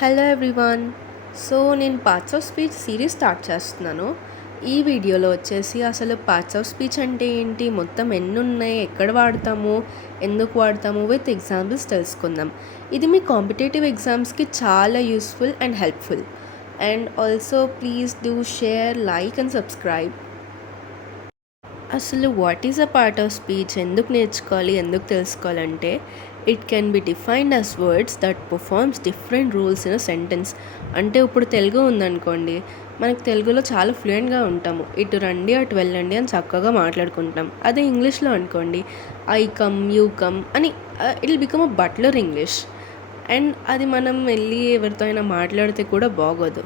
Hello everyone. నేను parts of speech series start చేస్తున్నాను. ఈ వీడియోలో వచ్చేసి అసలు పార్ట్స్ ఆఫ్ స్పీచ్ అంటే ఏంటి, మొత్తం ఎన్ని ఉన్నాయి, ఎక్కడ వాడతాము, ఎందుకు వాడతాము విత్ ఎగ్జాంపుల్స్ తెలుసుకుందాం. ఇది మీ కాంపిటేటివ్ ఎగ్జామ్స్కి చాలా useful and helpful. And also please do share, like and subscribe. అసలు what is a part of speech, ఎందుకు నేర్చుకోవాలి, ఎందుకు తెలుసుకోవాలంటే it can be defined as words that performs different rules in a sentence. అంటే ఇప్పుడు తెలుగు ఉందనుకోండి, మనకు తెలుగులో చాలా ఫ్లూయెంట్గా ఉంటాము, ఇటు రండి అటు వెళ్ళండి అని చక్కగా మాట్లాడుకుంటాం. అదే ఇంగ్లీష్లో అనుకోండి, ఐ కమ్, యూ కమ్ అని it will become a butler English. And అది మనం వెళ్ళి ఎవరితో అయినా మాట్లాడితే కూడా బాగోదు.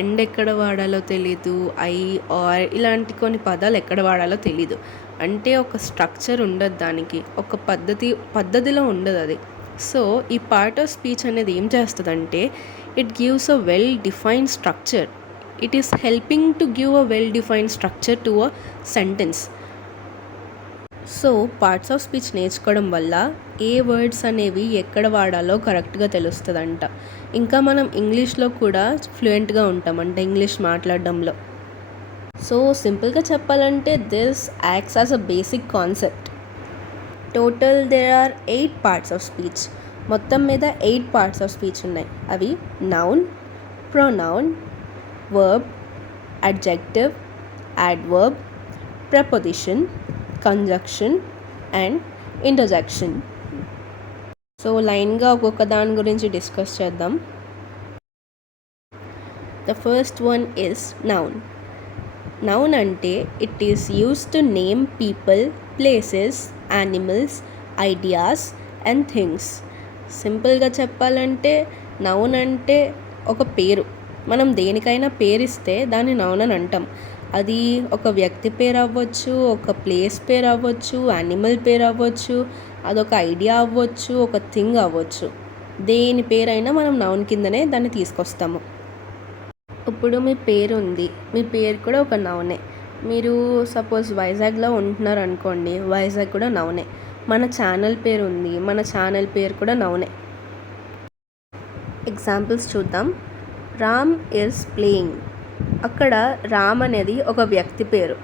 ఎండ్ ఎక్కడ వాడాలో తెలీదు, ఐ ఆర్ ఇలాంటి కొన్ని పదాలు ఎక్కడ వాడాలో తెలీదు. అంటే ఒక స్ట్రక్చర్ ఉండదు, దానికి ఒక పద్ధతిలో ఉండదు అది. సో ఈ పార్ట్ ఆఫ్ స్పీచ్ అనేది ఏం చేస్తుందంటే it gives a well defined structure. It is helping to give a well defined structure to a sentence. So parts of speech నేర్చుకోవడం వల్ల ఏ వర్డ్స్ అనేవి ఎక్కడ వాడాలో కరెక్ట్గా తెలుస్తుందంట. ఇంకా మనం ఇంగ్లీష్లో కూడా ఫ్లూయెంట్గా ఉంటాం, అంటే ఇంగ్లీష్ మాట్లాడడంలో. సో సింపుల్గా చెప్పాలంటే this acts as a basic concept. Total there are 8 parts of speech. మొత్తం మీద 8 పార్ట్స్ ఆఫ్ స్పీచ్ ఉన్నాయి. అవి noun, pronoun, verb, adjective, adverb, preposition, conjunction and interjection. So లైన్గా ఒక్కొక్క దాని గురించి డిస్కస్ చేద్దాం. The first one is noun. Noun అంటే it is use to name people, places, animals, ideas and things. సింపుల్గా చెప్పాలంటే నౌన్ అంటే ఒక పేరు. మనం దేనికైనా పేరిస్తే దాన్ని నౌన్ అని అంటాం. అది ఒక వ్యక్తి పేరు అవ్వచ్చు, ఒక ప్లేస్ పేరు అవ్వచ్చు, యానిమల్ పేరు అవ్వచ్చు, అదొక ఐడియా అవ్వచ్చు, ఒక థింగ్ అవ్వచ్చు. దేని పేరైనా మనం నౌన్ కిందనే దాన్ని తీసుకొస్తాము. ఇప్పుడు మీ పేరు ఉంది, మీ పేరు కూడా ఒక నౌనే. మీరు సపోజ్ వైజాగ్లో ఉంటున్నారు అనుకోండి, వైజాగ్ కూడా నౌనే. మన ఛానల్ పేరు ఉంది, మన ఛానల్ పేరు కూడా నౌనే. ఎగ్జాంపుల్స్ చూద్దాం. Ram is playing. అక్కడ రామ్ అనేది ఒక వ్యక్తి పేరు,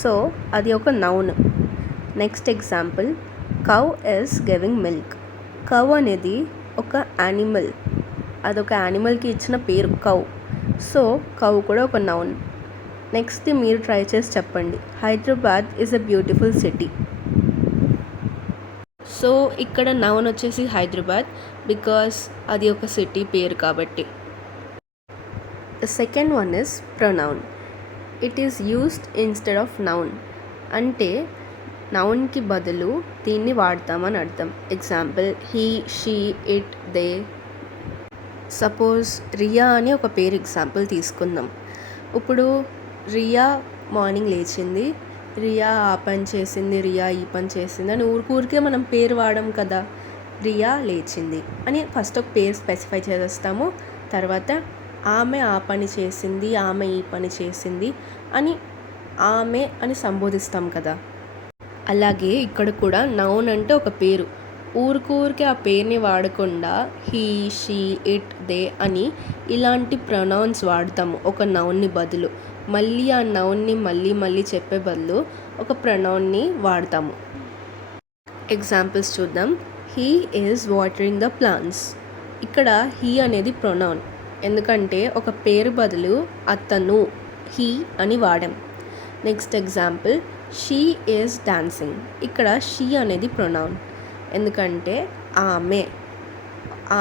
సో అది ఒక noun. Next example, cow is giving milk. Cow అనేది ఒక యానిమల్, అదొక యానిమల్కి ఇచ్చిన పేరు కౌ, సో కౌ కూడా ఒక నౌన్. నెక్స్ట్ మీరు ట్రై చేసి చెప్పండి. Hyderabad is a beautiful city. So ఇక్కడ నౌన్ వచ్చేసి హైదరాబాద్, బికాస్ అది ఒక సిటీ పేరు కాబట్టి. The second one is pronoun. It is used instead of noun. అంటే నౌన్కి బదులు దీన్ని వాడతామని అర్థం. Example, he, she, it, they. Suppose Riya అని ఒక పేరు ఎగ్జాంపుల్ తీసుకుందాం. ఇప్పుడు రియా మార్నింగ్ లేచింది, రియా ఆ పని చేసింది, రియా ఈ పని చేసింది అని ఊరికే మనం పేరు వాడడం కదా. రియా లేచింది అని ఫస్ట్ ఒక పేరు స్పెసిఫై చేసేస్తాము. తర్వాత ఆమె ఆ పని చేసింది, ఆమె ఈ పని చేసింది అని ఆమె అని సంబోధిస్తాం కదా. అలాగే ఇక్కడ కూడా నౌన్ అంటే ఒక పేరు. ఊరికే ఆ పేరుని వాడకుండా హీ, షీ, ఇట్, దే అని ఇలాంటి ప్రొనౌన్స్ వాడతాము ఒక నౌన్ని బదులు. మళ్ళీ ఆ నౌన్ని మళ్ళీ చెప్పే బదులు ఒక ప్రొనౌన్ని వాడతాము. ఎగ్జాంపుల్స్ చూద్దాం. He is watering the plants. ఇక్కడ హీ అనేది ప్రొనౌన్, ఎందుకంటే ఒక పేరు బదులు అతను, హీ అని వాడాం. Next example, she is dancing. ఇక్కడ షీ అనేది ప్రొనౌన్, ఎందుకంటే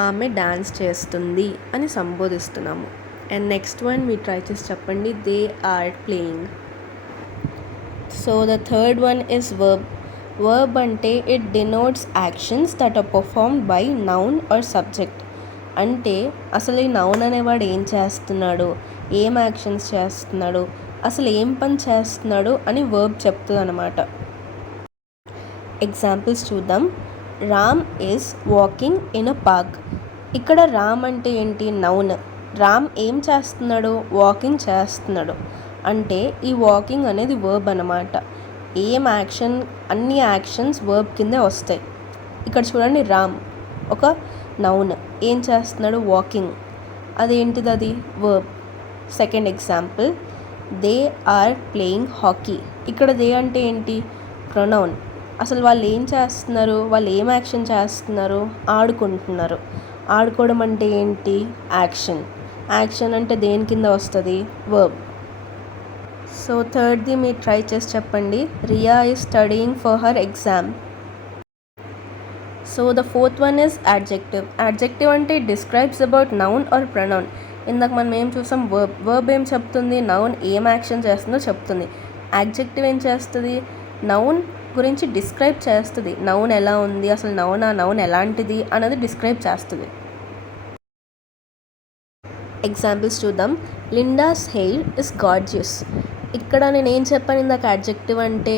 ఆమె డాన్స్ చేస్తుంది అని సంబోధిస్తున్నాము. అండ్ నెక్స్ట్ వన్ మీరు ట్రై చేసి చెప్పండి. They are playing. So the third one is verb. Verb అంటే it denotes actions that are performed by noun or subject. అంటే అసలు ఈ నౌన్ అనేవాడు ఏం చేస్తున్నాడు, ఏం యాక్షన్స్ చేస్తున్నాడు, అసలు ఏం పని చేస్తున్నాడు అని వర్బ్ చెప్తుంది అన్నమాట. ఎగ్జాంపుల్స్ చూద్దాం. Ram is walking in a park. ఇక్కడ రామ్ అంటే ఏంటి, నౌన్. రామ్ ఏం చేస్తున్నాడు, వాకింగ్ చేస్తున్నాడు. అంటే ఈ వాకింగ్ అనేది వర్బ్ అన్నమాట. ఏం యాక్షన్, అన్ని యాక్షన్స్ వర్బ్ కిందే వస్తాయి. ఇక్కడ చూడండి, రామ్ ఒక నౌన్, ఏం చేస్తున్నాడు, వాకింగ్. అదేంటిది అది verb. Second example, they are playing hockey. ఇక్కడ దే అంటే ఏంటి? ప్రొనౌన్. అసలు వాళ్ళు ఏం చేస్తున్నారు, వాళ్ళు ఏం యాక్షన్ చేస్తున్నారు? ఆడుకుంటున్నారు. ఆడుకోవడం అంటే ఏంటి? యాక్షన్. యాక్షన్ అంటే దేని కింద వస్తుంది? వర్బ్. సో థర్డ్ది మీరు ట్రై చేసి చెప్పండి. Riya is studying for her exam. So the fourth one is adjective. Adjective అంటే describes about noun or pronoun. ఇందాక మనం ఏం చూసాం? వర్బ్. వర్బ్ ఏం చెప్తుంది? నౌన్ ఏం యాక్షన్ చేస్తుందో చెప్తుంది. యాడ్జెక్టివ్ ఏం చేస్తుంది? నౌన్ గురించి డిస్క్రైబ్ చేస్తుంది. నౌన్ ఎలా ఉంది, అసలు నౌన్ ఎలాంటిది అన్నది డిస్క్రైబ్ చేస్తుంది. ఎగ్జాంపుల్స్ చూద్దాం. Linda's hair is gorgeous. ఇక్కడ నేను ఏం చెప్పాను ఇందాక? యాడ్జెక్టివ్ అంటే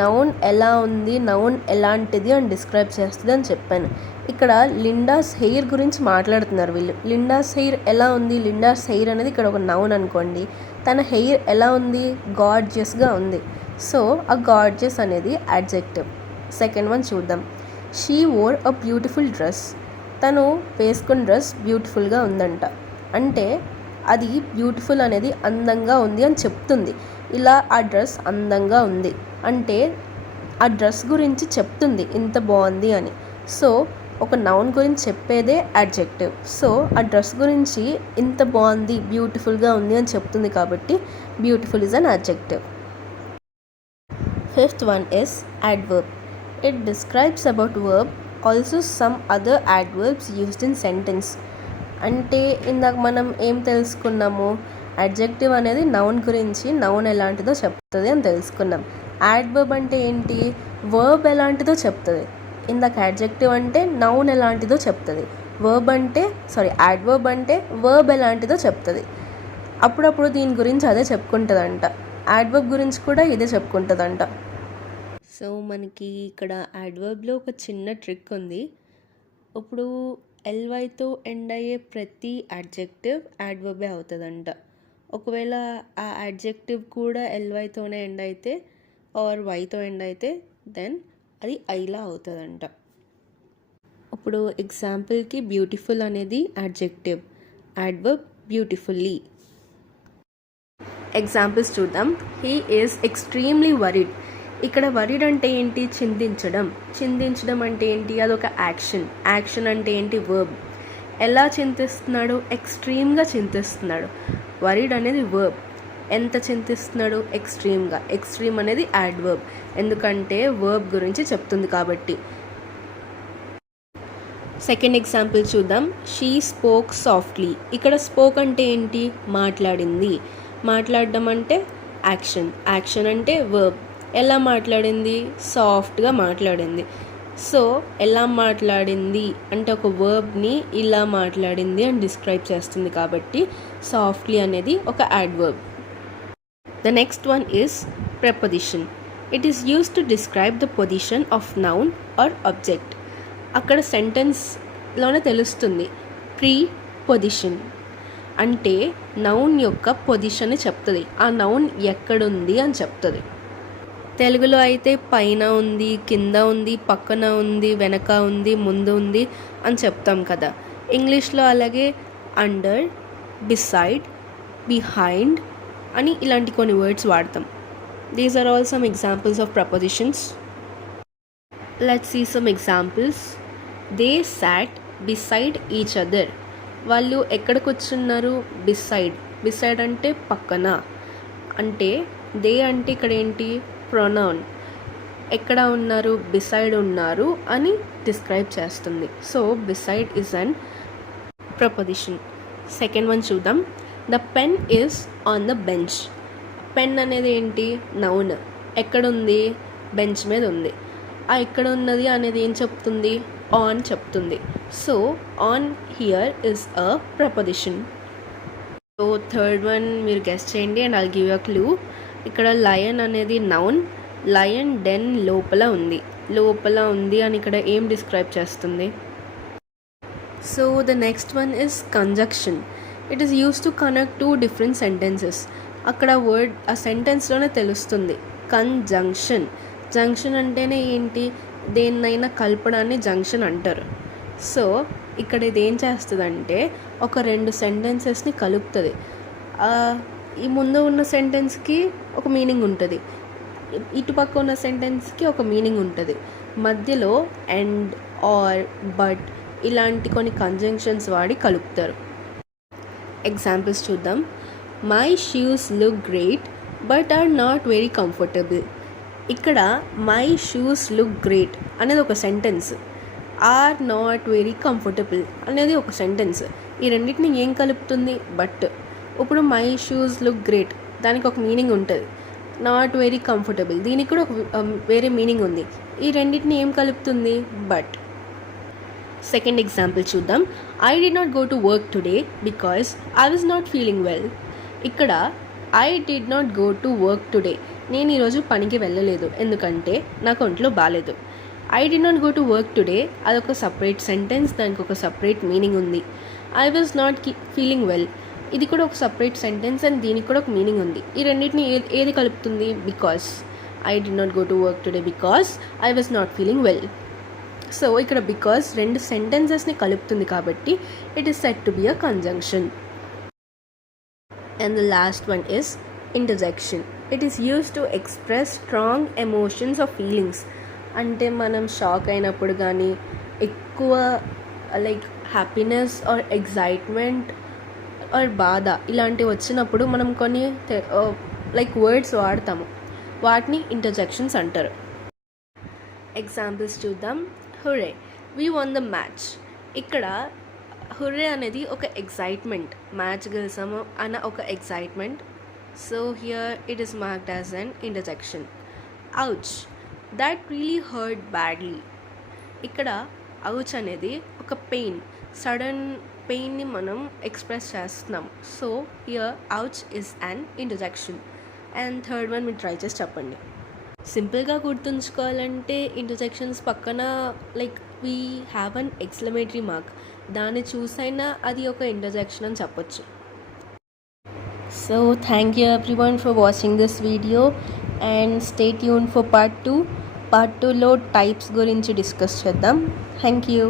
నౌన్ ఎలా ఉంది, నౌన్ ఎలాంటిది అని డిస్క్రైబ్ చేస్తుంది అని చెప్పాను. ఇక్కడ లిండాస్ హెయిర్ గురించి మాట్లాడుతున్నారు వీళ్ళు. లిండాస్ హెయిర్ ఎలా ఉంది? లిండాస్ హెయిర్ అనేది ఇక్కడ ఒక నౌన్ అనుకోండి. తన హెయిర్ ఎలా ఉంది? గార్జియస్గా ఉంది. సో ఆ గార్జియస్ అనేది యాడ్జెక్టివ్. సెకండ్ వన్ చూద్దాం. She wore a beautiful dress. తను వేసుకున్న డ్రెస్ బ్యూటిఫుల్గా ఉందంట. అంటే అది బ్యూటిఫుల్ అనేది అందంగా ఉంది అని చెప్తుంది. ఇలా ఆ డ్రెస్ అందంగా ఉంది అంటే ఆ డ్రెస్ గురించి చెప్తుంది ఇంత బాగుంది అని. సో ఒక నౌన్ గురించి చెప్పేదే యాడ్జెక్టివ్. సో ఆ డ్రెస్ గురించి ఇంత బాగుంది, బ్యూటిఫుల్గా ఉంది అని చెప్తుంది కాబట్టి beautiful is an adjective. Fifth one is adverb. It describes about verb, also some other adverbs used in sentence. అంటే ఇందాక మనం ఏం తెలుసుకున్నాము? అడ్జెక్టివ్ అనేది నౌన్ గురించి, నౌన్ ఎలాంటిదో చెప్తుంది అని తెలుసుకున్నాం. యాడ్వర్బ్ అంటే ఏంటి? వర్బ్ ఎలాంటిదో చెప్తుంది. ఇందాక అడ్జెక్టివ్ అంటే నౌన్ ఎలాంటిదో చెప్తుంది. యాడ్వర్బ్ అంటే వర్బ్ ఎలాంటిదో చెప్తుంది. అప్పుడప్పుడు దీని గురించి అదే చెప్పుకుంటుందంట. యాడ్వర్బ్ గురించి కూడా ఇదే చెప్పుకుంటుందంట. సో మనకి ఇక్కడ యాడ్వర్బ్లో ఒక చిన్న ట్రిక్ ఉంది. ఇప్పుడు ఎల్వైతో ఎండ్ అయ్యే ప్రతి అడ్జెక్టివ్ యాడ్వర్బే అవుతుందంట. ఒకవేళ ఆ అడ్జెక్టివ్ కూడా ఎల్వైతోనే ఎండ్ అయితే ఆర్ వైతో ఎండ్ అయితే దెన్ అది ఐలా అవుతుందంట. ఇప్పుడు ఎగ్జాంపుల్కి బ్యూటిఫుల్ అనేది అడ్జెక్టివ్, యాడ్వర్బ్ బ్యూటిఫుల్లీ. ఎగ్జాంపుల్స్ చూద్దాం. He is extremely worried. ఇక్కడ వరీడ్ అంటే ఏంటి? చింతించడం. చింతించడం అంటే ఏంటి? అదొక యాక్షన్. యాక్షన్ అంటే ఏంటి? వర్బ్. ఎలా చింతిస్తున్నాడు? ఎక్స్ట్రీమ్గా చింతిస్తున్నాడు. వరీడ్ అనేది వర్బ్. ఎంత చింతిస్తున్నాడు? ఎక్స్ట్రీమ్గా. ఎక్స్ట్రీమ్ అనేది యాడ్వర్బ్, ఎందుకంటే వర్బ్ గురించి చెప్తుంది కాబట్టి. సెకండ్ ఎగ్జాంపుల్ చూద్దాం. She spoke softly. ఇక్కడ స్పోక్ అంటే ఏంటి? మాట్లాడింది. మాట్లాడడం అంటే యాక్షన్. యాక్షన్ అంటే వర్బ్. ఎలా మాట్లాడింది? సాఫ్ట్గా మాట్లాడింది. సో ఎలా మాట్లాడింది అంటే ఒక వర్బ్ని ఇలా మాట్లాడింది అని డిస్క్రైబ్ చేస్తుంది కాబట్టి సాఫ్ట్లీ అనేది ఒక adverb. The next one is preposition. It is used to describe the position of noun or object. అక్కడ సెంటెన్స్లోనే తెలుస్తుంది. ప్రీపొజిషన్ అంటే నౌన్ యొక్క పొజిషన్ని చెప్తుంది. ఆ నౌన్ ఎక్కడుంది అని చెప్తుంది. తెలుగులో అయితే పైన ఉంది, కింద ఉంది, పక్కన ఉంది, వెనక ఉంది, ముందు ఉంది అని చెప్తాం కదా. ఇంగ్లీష్లో అలాగే అండర్, బిసైడ్, బిహైండ్ అని ఇలాంటి కొన్ని వర్డ్స్ వాడతాం. These are all some examples of prepositions. Let's see some examples. They sat beside each other. వాళ్ళు ఎక్కడ కూర్చున్నారు? బిసైడ్. బిసైడ్ అంటే పక్కన. అంటే దే అంటే ఇక్కడ ఏంటి? ప్రొనౌన్. ఎక్కడ ఉన్నారు? బిసైడ్ ఉన్నారు అని డిస్క్రైబ్ చేస్తుంది. So beside is an preposition. Second one చూద్దాం. The pen is on the bench. Pen అనేది ఏంటి? నౌన్. ఎక్కడుంది? బెంచ్ మీద ఉంది. ఆ ఎక్కడ ఉన్నది అనేది ఏం చెప్తుంది? ఆన్ చెప్తుంది. So on here is a preposition. So third one మీరు గెస్ చేయండి and I'll give you a clue. ఇక్కడ లయన్ అనేది నౌన్. లయన్ డెన్ లోపల ఉంది. లోపల ఉంది అని ఇక్కడ ఏం డిస్క్రైబ్ చేస్తుంది? So the next one is conjunction. It is use to connect two different sentences. అక్కడ వర్డ్ ఆ సెంటెన్స్లోనే తెలుస్తుంది. కంజంక్షన్. జంక్షన్ అంటేనే ఏంటి? దేన్నైనా కలపడాన్ని జంక్షన్ అంటారు. సో ఇక్కడ ఇది ఏం చేస్తుందంటే ఒక 2 సెంటెన్సెస్ని కలుపుతుంది. ఈ ముందు ఉన్న సెంటెన్స్కి ఒక మీనింగ్ ఉంటుంది, ఇటుపక్క ఉన్న సెంటెన్స్కి ఒక మీనింగ్ ఉంటుంది. మధ్యలో అండ్, ఆర్, బట్ ఇలాంటి కొన్ని కంజంక్షన్స్ వాడి కలుపుతారు. ఎగ్జాంపుల్స్ చూద్దాం. My shoes look great but are not very comfortable. ఇక్కడ మై షూస్ లుక్ గ్రేట్ అనేది ఒక sentence, are not very comfortable అనేది ఒక సెంటెన్స్. ఈ రెండింటిని ఏం కలుపుతుంది? బట్. ఇప్పుడు మై షూస్ లుక్ గ్రేట్ దానికి ఒక మీనింగ్ ఉంటుంది, నాట్ వెరీ కంఫర్టబుల్ దీనికి కూడా ఒక వేరే మీనింగ్ ఉంది. ఈ రెండింటిని ఏం కలుపుతుంది? బట్. సెకండ్ ఎగ్జాంపుల్ చూద్దాం. I did not go to work today because I was not feeling well. ఇక్కడ I did not go to work today, నేను ఈరోజు పనికి వెళ్ళలేదు ఎందుకంటే నాకు ఒంట్లో బాగాలేదు. I did not go to work today అదొక సపరేట్ సెంటెన్స్, దానికి ఒక సపరేట్ మీనింగ్ ఉంది. I was not feeling well ఇది కూడా ఒక సపరేట్ సెంటెన్స్ అండ్ దీనికి కూడా ఒక మీనింగ్ ఉంది. ఈ రెండింటిని ఏది కలుపుతుంది? Because. I did not go to work today because I was not feeling well. So ఇక్కడ బికాస్ 2 సెంటెన్సెస్ని కలుపుతుంది కాబట్టి it is said to be a conjunction. And the last one is interjection. It is used to express strong emotions of feelings. అంటే మనం shock అయినప్పుడు కానీ, ఎక్కువ like happiness or excitement or బాధ ఇలాంటివి వచ్చినప్పుడు మనం కొన్ని లైక్ వర్డ్స్ వాడతాము, వాటిని ఇంటర్జెక్షన్స్ అంటారు. ఎగ్జాంపుల్స్ చూద్దాం. Hurray, we one the match. ఇక్కడ హుర్రే అనేది ఒక ఎగ్జైట్మెంట్, మ్యాచ్ గెలిసాము అన్న ఒక excitement. So here it is marked as an interjection. Ouch, that really hurt badly. ఇక్కడ ఔచ్ అనేది ఒక పెయిన్, సడన్ పెయిన్ని మనం ఎక్స్ప్రెస్ చేస్తున్నాం. So here ouch is an interjection. And third one మీరు ట్రై చేసి చెప్పండి. సింపుల్గా గుర్తుంచుకోవాలంటే ఇంటర్జెక్షన్స్ పక్కన like we have an exclamatory mark, దాన్ని చూసైనా అది ఒక ఇంటర్జెక్షన్ అని చెప్పొచ్చు. So thank you everyone for watching this video and stay tune for part 2. Part 2లో టైప్స్ గురించి డిస్కస్ చేద్దాం. Thank you.